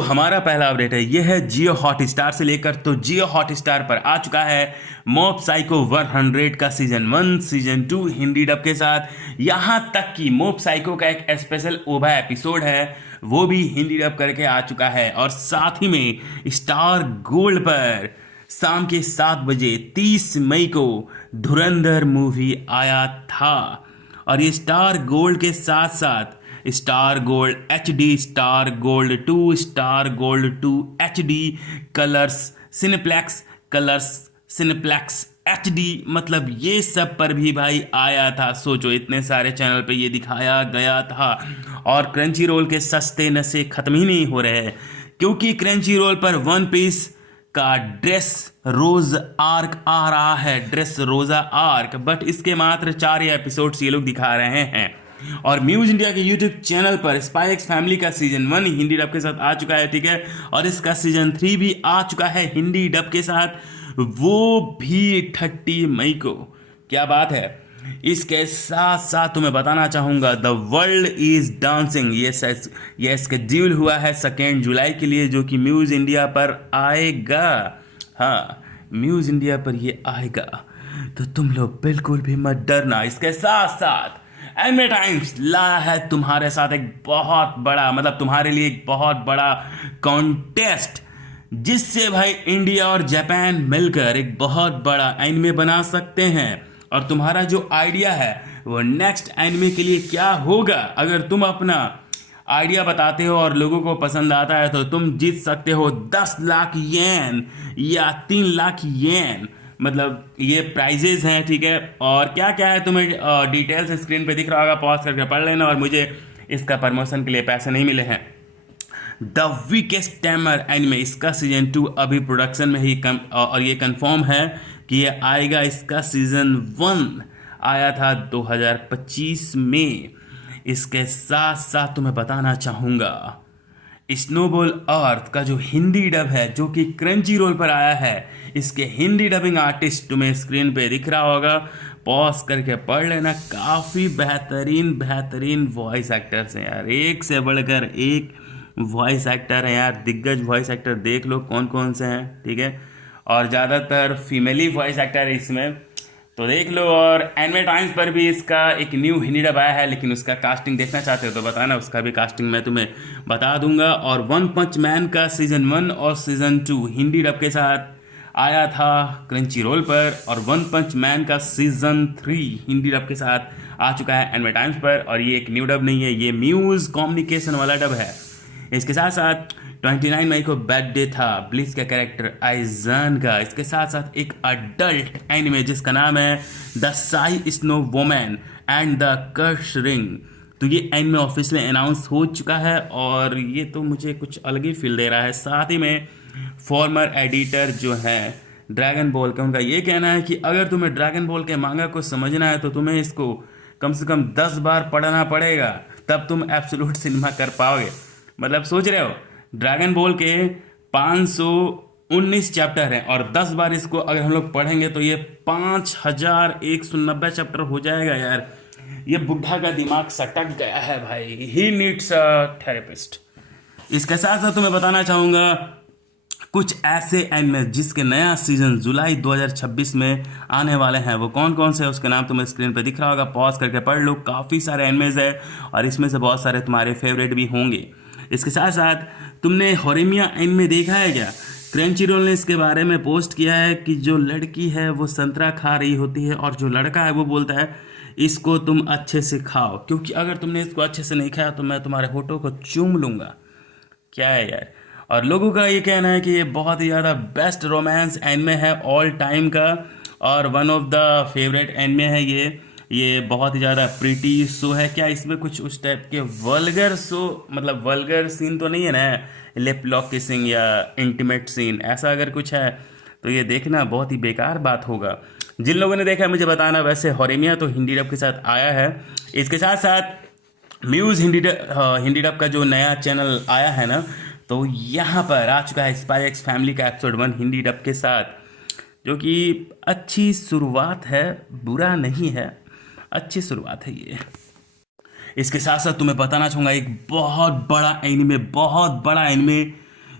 हमारा पहला अपडेट है, यह है जियो हॉटस्टार से लेकर। तो जियो हॉटस्टार पर आ चुका है मॉब साइको 100 का सीजन 1 सीजन 2 हिंदी डब के साथ। यहाँ तक कि मॉब साइको का एक स्पेशल ओभा एपिसोड है, वो भी हिंदी डब करके आ चुका है। और साथ ही में स्टार गोल्ड पर शाम के 7 बजे 30 मई को धुरंधर मूवी आया था। और ये स्टार गोल्ड के साथ साथ star gold HD, star gold 2, star gold 2 HD, Colors Cineplex, Colors Cineplex HD, मतलब ये सब पर भी भाई आया था। सोचो, इतने सारे चैनल पे ये दिखाया गया था। और क्रंची रोल के सस्ते नशे खत्म ही नहीं हो रहे हैं, क्योंकि क्रंची रोल पर वन पीस का ड्रेस रोज आर्क आ रहा है, ड्रेस रोजा आर्क। बट इसके मात्र 4 एपिसोड्स ये लोग दिखा रहे हैं। और म्यूज इंडिया के यूट्यूब चैनल पर स्पाई एक्स फैमिली का सीजन 1 हिंदी डब के साथ आ चुका है, ठीक है। और इसका सीजन 3 भी आ चुका है हिंदी डब के साथ, वो भी 30 मई को। क्या बात है। इसके साथ साथ तुम्हें बताना चाहूंगा, द वर्ल्ड इज डांसिंग ये स्केड्यूल हुआ है 2 जुलाई के लिए, जो कि म्यूज इंडिया पर आएगा। हाँ, म्यूज इंडिया पर ये आएगा, तो तुम लोग बिल्कुल भी मत डरना। इसके साथ साथ एनिमे टाइम्स ला है तुम्हारे साथ एक बहुत बड़ा, मतलब तुम्हारे लिए एक बहुत बड़ा कॉन्टेस्ट, जिससे भाई इंडिया और जापान मिलकर एक बहुत बड़ा एनिमे बना सकते हैं। और तुम्हारा जो आइडिया है वो नेक्स्ट एनिमे के लिए क्या होगा, अगर तुम अपना आइडिया बताते हो और लोगों को पसंद आता है, तो तुम जीत सकते हो 10 लाख येन या 3 लाख येन, मतलब ये प्राइजेज हैं, ठीक है। और क्या क्या है तुम्हें डिटेल्स स्क्रीन पे दिख रहा होगा, पॉज करके पढ़ लेना। और मुझे इसका प्रमोशन के लिए पैसे नहीं मिले हैं। द वीकेस्ट टैमर एनिमे, इसका सीजन 2 अभी प्रोडक्शन में ही और ये कंफर्म है कि ये आएगा। इसका सीजन 1 आया था 2025 में। इसके साथ साथ तुम्हें बताना चाहूँगा, स्नोबॉल अर्थ का जो हिंदी डब है, जो कि क्रंची रोल पर आया है, इसके हिंदी डबिंग आर्टिस्ट तुम्हें स्क्रीन पे दिख रहा होगा, पॉज करके पढ़ लेना। काफ़ी बेहतरीन बेहतरीन वॉइस एक्टर्स हैं यार, एक से बढ़कर एक वॉइस एक्टर है यार। दिग्गज वॉइस एक्टर देख लो कौन कौन से हैं, ठीक है। और ज़्यादातर फीमेली वॉइस एक्टर है इसमें, तो देख लो। और एनिमे टाइम्स पर भी इसका एक न्यू हिंदी डब आया है, लेकिन उसका कास्टिंग देखना चाहते हो तो बताना, उसका भी कास्टिंग मैं तुम्हें बता दूंगा। और वन पंच मैन का सीजन 1 और सीजन 2 हिंदी डब के साथ आया था क्रंची रोल पर, और वन पंच मैन का सीजन 3 हिंदी डब के साथ आ चुका है एनिमे टाइम्स पर। और ये एक न्यू डब नहीं है, ये म्यूज कम्युनिकेशन वाला डब है। इसके साथ साथ 29 मई को बर्थडे था ब्लिच का कैरेक्टर आइजन का। इसके साथ साथ एक अडल्ट एनिमे जिसका नाम है the Sai snow woman and the curse ring, तो ये एनिमे ऑफिशियली अनाउंस हो चुका है। और ये तो मुझे कुछ अलग ही फील दे रहा है। साथ ही में फॉर्मर एडिटर जो है ड्रैगन बॉल का, उनका ये कहना है कि अगर तुम्हें ड्रैगन बॉल के मांगा को समझना है, तो तुम्हें इसको कम से कम 10 बार पढ़ना पड़ेगा, तब तुम एब्सोल्यूट सिनेमा कर पाओगे। मतलब सोच रहे हो, ड्रैगन बॉल के 519 चैप्टर हैं, और 10 बार इसको अगर हम लोग पढ़ेंगे तो ये 5190 चैप्टर हो जाएगा यार। ये बुढ़ा का दिमाग सटक गया है भाई, ही नीड्स अ थेरेपिस्ट। इसके साथ साथ तुम्हें बताना चाहूँगा कुछ ऐसे एनिमे जिसके नया सीजन जुलाई 2026 में आने वाले हैं। वो कौन कौन से, उसके नाम तुम्हें स्क्रीन पर दिख रहा होगा, पॉज करके पढ़ लो। काफ़ी सारे एनिमेज है, और इसमें से बहुत सारे तुम्हारे फेवरेट भी होंगे। इसके साथ साथ तुमने होरेमिया एनिमे देखा है क्या? क्रंची रोल ने इसके बारे में पोस्ट किया है कि जो लड़की है वो संतरा खा रही होती है, और जो लड़का है वो बोलता है इसको तुम अच्छे से खाओ, क्योंकि अगर तुमने इसको अच्छे से नहीं खाया तो मैं तुम्हारे होठों को चूम लूँगा। क्या है यार। और लोगों का ये कहना है कि ये बहुत ही ज़्यादा बेस्ट रोमांस एनिमे है ऑल टाइम का, और one of the favourite anime है ये बहुत ही ज़्यादा प्रीटी शो है। क्या इसमें कुछ उस टाइप के वल्गर शो, मतलब वल्गर सीन तो नहीं है ना, लिप लॉक किसिंग या इंटीमेट सीन, ऐसा अगर कुछ है तो ये देखना बहुत ही बेकार बात होगा। जिन लोगों ने देखा है मुझे बताना। वैसे होरेमिया तो हिंदी डब के साथ आया है। इसके साथ साथ म्यूज़ हिंदी डब का जो नया चैनल आया है ना, तो यहाँ पर आ चुका है स्पाई एक्स फैमिली का एपिसोड 1 हिंदी डब के साथ, जो कि अच्छी शुरुआत है, बुरा नहीं है, अच्छी शुरुआत है ये। इसके साथ साथ तुम्हें बताना चाहूँगा एक बहुत बड़ा एनिमे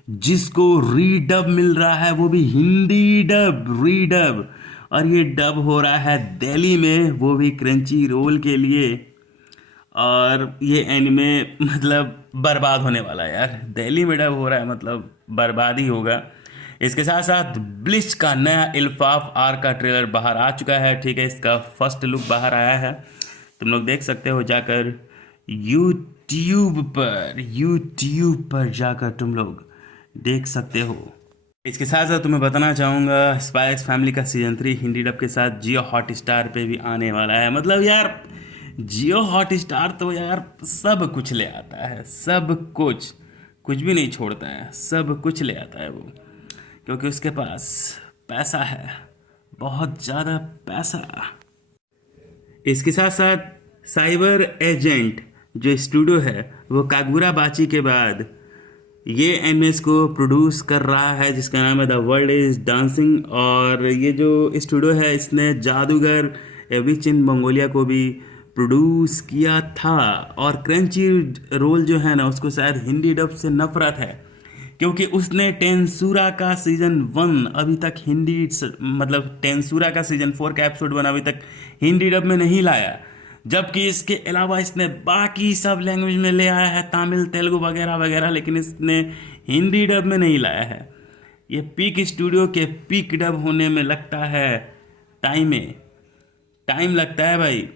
जिसको रीडब मिल रहा है, वो भी हिंदी डब रीडब, और ये डब हो रहा है दिल्ली में, वो भी क्रंची रोल के लिए। और ये एनिमे मतलब बर्बाद होने वाला है यार, दिल्ली में डब हो रहा है मतलब बर्बाद ही होगा। इसके साथ साथ ब्लिच का नया इल्फाफ आर का ट्रेलर बाहर आ चुका है, ठीक है, इसका फर्स्ट लुक बाहर आया है, तुम लोग देख सकते हो जाकर यूट्यूब पर जाकर तुम लोग देख सकते हो। इसके साथ साथ तुम्हें बताना चाहूँगा स्पाई एक्स फैमिली का सीजन 3 हिंदी डब के साथ जियो हॉटस्टार पे भी आने वाला है। मतलब यार जियो हॉटस्टार तो यार सब कुछ ले आता है, सब कुछ भी नहीं छोड़ता है, सब कुछ ले आता है वो, क्योंकि उसके पास पैसा है, बहुत ज़्यादा पैसा। इसके साथ साथ साइबर एजेंट जो स्टूडियो है वो कागुरा बाची के बाद ये एनिमेस को प्रोड्यूस कर रहा है, जिसका नाम है द वर्ल्ड इज डांसिंग। और ये जो स्टूडियो है इसने जादूगर एविच इन मंगोलिया को भी प्रोड्यूस किया था। और क्रंची रोल जो है ना उसको शायद हिंदी डब से नफरत है, क्योंकि उसने टेंसूरा का सीजन 1 अभी तक हिंदी मतलब टेंसूरा का सीजन 4 का एपिसोड 1 अभी तक हिंदी डब में नहीं लाया, जबकि इसके अलावा इसने बाकी सब लैंग्वेज में ले आया है, तमिल तेलुगु वगैरह वगैरह, लेकिन इसने हिंदी डब में नहीं लाया है। ये पीक स्टूडियो के पीक डब होने में लगता है टाइम लगता है भाई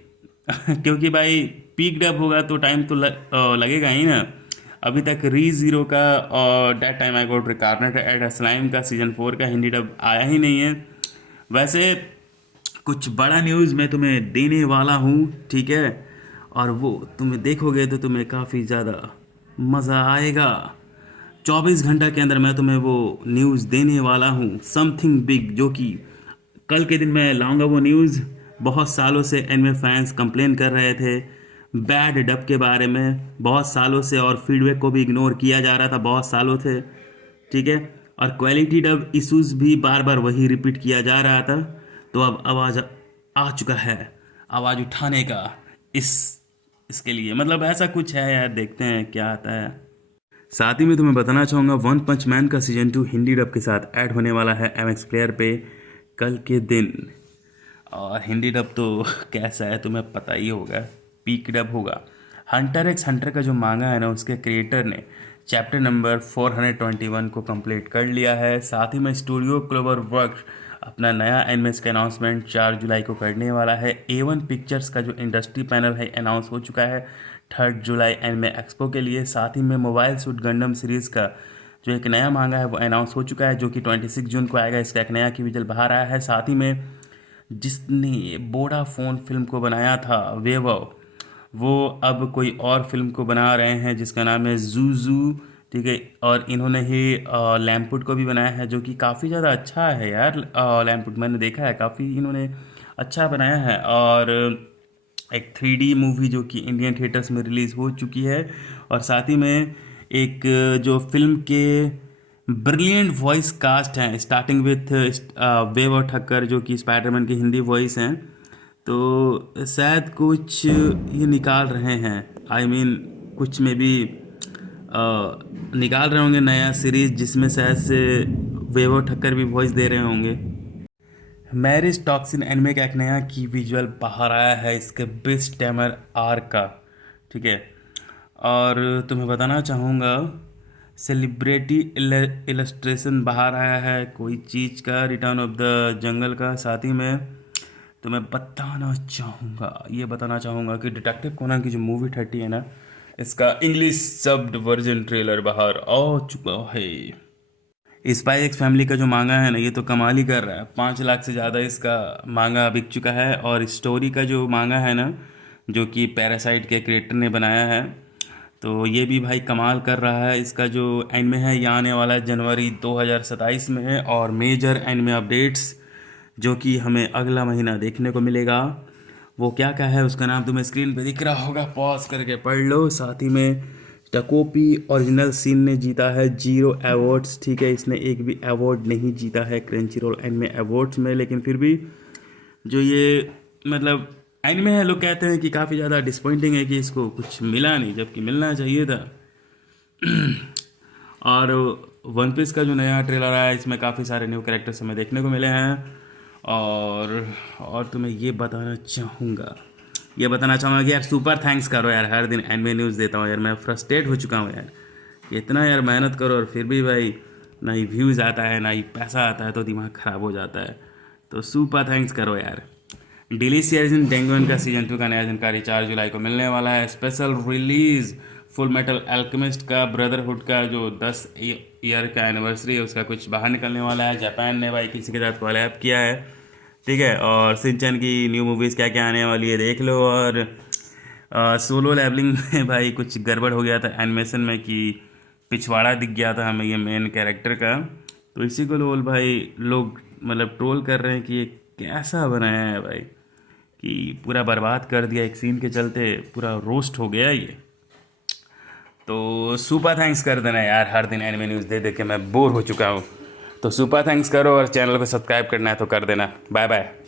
क्योंकि भाई पीक डब होगा तो टाइम तो लगेगा ही ना। अभी तक री ज़ीरो का और that time I got reincarnated at slime का सीजन 4 का हिंदी डब आया ही नहीं है। वैसे कुछ बड़ा न्यूज़ मैं तुम्हें देने वाला हूँ, ठीक है, और वो तुम्हें देखोगे तो तुम्हें काफ़ी ज़्यादा मज़ा आएगा। 24 घंटा के अंदर मैं तुम्हें वो न्यूज़ देने वाला हूँ, समथिंग बिग, जो कि कल के दिन मैं लाऊंगा वो न्यूज़। बहुत सालों से एनिमे फैंस कंप्लेन कर रहे थे बैड डब के बारे में, बहुत सालों से, और फीडबैक को भी इग्नोर किया जा रहा था बहुत सालों से, ठीक है, और क्वालिटी डब इश्यूज़ भी बार बार वही रिपीट किया जा रहा था। तो अब आवाज़ आ चुका है, आवाज़ उठाने का इसके लिए, मतलब ऐसा कुछ है यार, देखते हैं क्या आता है। साथ ही में तुम्हें बताना चाहूँगा वन पंच मैन का सीजन 2 हिंदी डब के साथ ऐड होने वाला है MX प्लेयर पे कल के दिन। और हिंदी डब तो कैसा है तुम्हें पता ही होगा, पीक डब होगा। हंटर एक्स हंटर का जो मांगा है ना उसके क्रिएटर ने चैप्टर नंबर 421 को कंप्लीट कर लिया है। साथ ही में स्टूडियो क्लोवर वर्क्स अपना नया एनिमेस का अनाउंसमेंट 4 जुलाई को करने वाला है। A1 पिक्चर्स का जो इंडस्ट्री पैनल है अनाउंस हो चुका है 3 जुलाई एनिमे एक्सपो के लिए। साथ ही में मोबाइल सूट गंडम सीरीज़ का जो एक नया मांगा है वो अनाउंस हो चुका है, जो कि 26 जून को आएगा। इसका एक नया की विजुअल बाहर आया है। साथ ही में जिसने वोडाफोन फिल्म को बनाया था वैभव, वो अब कोई और फिल्म को बना रहे हैं जिसका नाम है जूजू, ठीक है, और इन्होंने ही लैम्पुट को भी बनाया है, जो कि काफ़ी ज़्यादा अच्छा है यार। लैम्पुट मैंने देखा है, काफ़ी इन्होंने अच्छा बनाया है। और एक 3D मूवी जो कि इंडियन थिएटर्स में रिलीज़ हो चुकी है। और साथ ही में एक जो फिल्म के ब्रिलियंट वॉइस कास्ट हैं, स्टार्टिंग विथ वैभव ठक्कर जो कि स्पाइडरमैन की हिंदी वॉइस हैं, तो शायद कुछ ये निकाल रहे हैं, आई मीन कुछ में भी निकाल रहे होंगे नया सीरीज़, जिसमें शायद से वैभव ठक्कर भी वॉइस दे रहे होंगे। मैरिज टॉक्सिन एनिमे का एक नया की विजुअल बाहर आया है इसके बेस्ट टाइमर आर का, ठीक है। और तुम्हें बताना चाहूँगा सेलिब्रिटी इलस्ट्रेशन बाहर आया है कोई चीज़ का, रिटर्न ऑफ द जंगल का। साथ ही में तुम्हें ये बताना चाहूँगा कि डिटेक्टिव कोनान की जो मूवी 30 है ना, इसका इंग्लिश सब्ड वर्जन ट्रेलर बाहर आ चुका है। स्पाई एक्स फैमिली का जो मांगा है ना ये तो कमाल ही कर रहा है, 5 लाख से ज़्यादा इसका मांगा बिक चुका है। और स्टोरी का जो मांगा है ना जो कि पैरासाइट के क्रिएटर ने बनाया है, तो ये भी भाई कमाल कर रहा है। इसका जो एनिमे है ये आने वाला है जनवरी 2027 में है। और मेजर एनिमे अपडेट्स जो कि हमें अगला महीना देखने को मिलेगा, वो क्या क्या है उसका नाम तुम्हें स्क्रीन पे दिख रहा होगा, पॉज करके पढ़ लो। साथ ही में टकोपी ओरिजिनल सीन ने जीता है 0 अवार्ड्स, ठीक है, इसने एक भी अवार्ड नहीं जीता है क्रंची रोल एनिमे अवार्ड्स में, लेकिन फिर भी जो ये मतलब एनिमे है, लोग कहते हैं कि काफ़ी ज़्यादा डिसपॉइंटिंग है कि इसको कुछ मिला नहीं, जबकि मिलना चाहिए था। और वन पीस का जो नया ट्रेलर आया है, इसमें काफ़ी सारे न्यू कैरेक्टर्स हमें देखने को मिले हैं। और तुम्हें ये बताना चाहूँगा कि यार सुपर थैंक्स करो यार, हर दिन एनिमे न्यूज़ देता हूँ यार, मैं फ्रस्ट्रेट हो चुका हूँ यार कि इतना यार मेहनत करो और फिर भी भाई ना ही व्यूज़ आता है ना ही पैसा आता है, तो दिमाग ख़राब हो जाता है। तो सुपर थैंक्स करो यार। डिलीशियस इन डेंगुइन का सीजन 2 का नया जानकारी 4 जुलाई को मिलने वाला है। Special release full metal alchemist का ब्रदरहुड का जो 10 ईयर का एनिवर्सरी है उसका कुछ बाहर निकलने वाला है। जापान ने भाई किसी के साथ कोलैब किया है, ठीक है। और सिंचन की न्यू मूवीज़ क्या क्या आने वाली है देख लो। और सोलो लेवलिंग में भाई कुछ गड़बड़ हो गया था एनिमेशन में कि पिछवाड़ा दिख गया था हमें ये मेन कैरेक्टर का, तो इसी को लोग मतलब ट्रोल कर रहे हैं कि ये कैसा बनाया है भाई, कि पूरा बर्बाद कर दिया एक सीन के चलते, पूरा रोस्ट हो गया ये। तो सुपर थैंक्स कर देना यार, हर दिन एनिमे न्यूज़ दे दे के मैं बोर हो चुका हूँ। तो सुपर थैंक्स करो और चैनल को सब्सक्राइब करना है तो कर देना। Bye bye.